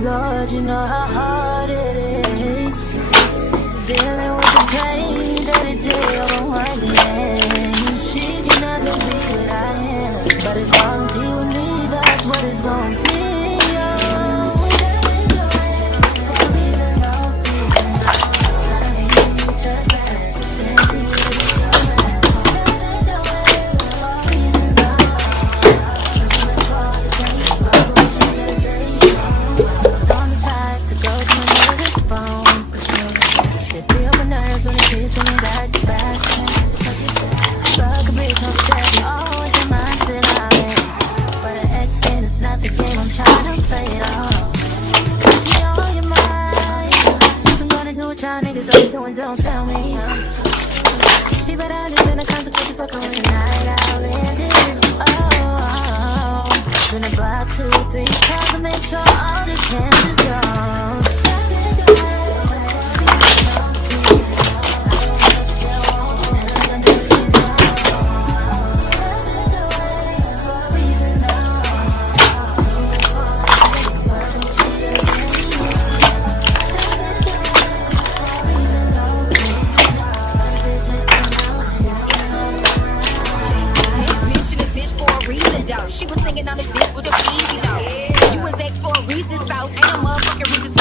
Lord, you know how hard it is dealing with the pain that it did on one man. She can never be what I am, but as long as he with me, that's what it's gonna be. Don't tell me she better understand the consequences for coming tonight. I'll end it. Oh, been about 2-3 times to make sure all the chances gone. She was singing on the dick with a easy though. You was ex for a reason, so ain't no motherfucking reason